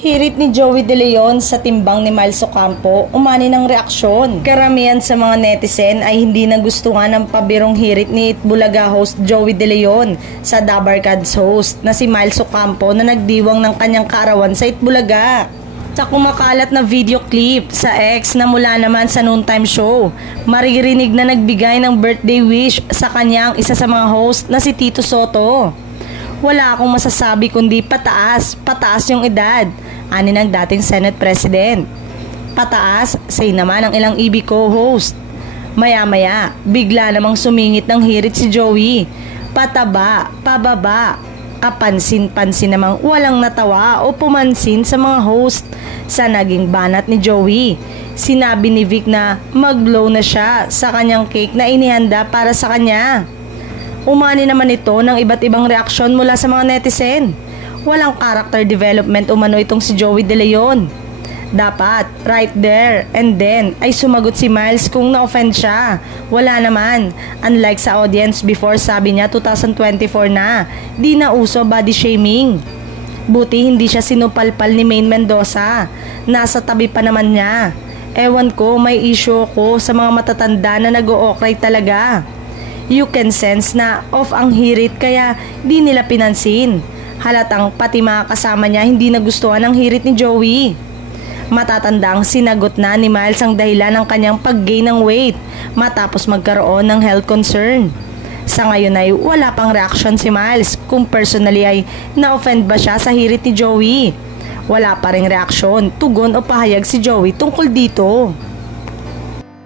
Hirit ni Joey De Leon sa timbang ni Miles Ocampo, umani ng reaksyon. Karamihan sa mga netizen ay hindi nagustuhan ang pabirong hirit ni Itbulaga host Joey De Leon sa Dabarkads host na si Miles Ocampo na nagdiwang ng kanyang kaarawan sa Itbulaga. Sa kumakalat na video clip sa X na mula naman sa noontime show, maririnig na nagbigay ng birthday wish sa kanyang isa sa mga host na si Tito Soto. Wala akong masasabi kundi pataas yung edad, ani ng dating Senate President. Pataas, say naman ang ilang EB co-host. Maya-maya, bigla namang sumingit ng hirit si Joey. Pataba, pababa, kapansin-pansin namang walang natawa o pumansin sa mga host sa naging banat ni Joey. Sinabi ni Vic na mag-blow na siya sa kanyang cake na inihanda para sa kanya. Umani naman ito ng iba't ibang reaksyon mula sa mga netizen. Walang character development umano itong si Joey De Leon. Dapat, right there and then, ay sumagot si Miles kung na-offend siya. Wala naman. Unlike sa audience before, sabi niya 2024 na, di na uso body shaming. Buti hindi siya sinupalpal ni Maine Mendoza. Nasa tabi pa naman niya. Ewan ko, may issue ko sa mga matatanda na nag-o-okray talaga. You can sense na off ang hirit kaya di nila pinansin. Halatang pati mga kasama niya hindi nagustuhan ang hirit ni Joey. Matatandang sinagot na ni Miles ang dahilan ng kanyang pag-gain ng weight matapos magkaroon ng health concern. Sa ngayon ay wala pang reaction si Miles kung personally ay na-offend ba siya sa hirit ni Joey. Wala pa ring reaksyon, tugon o pahayag si Joey tungkol dito.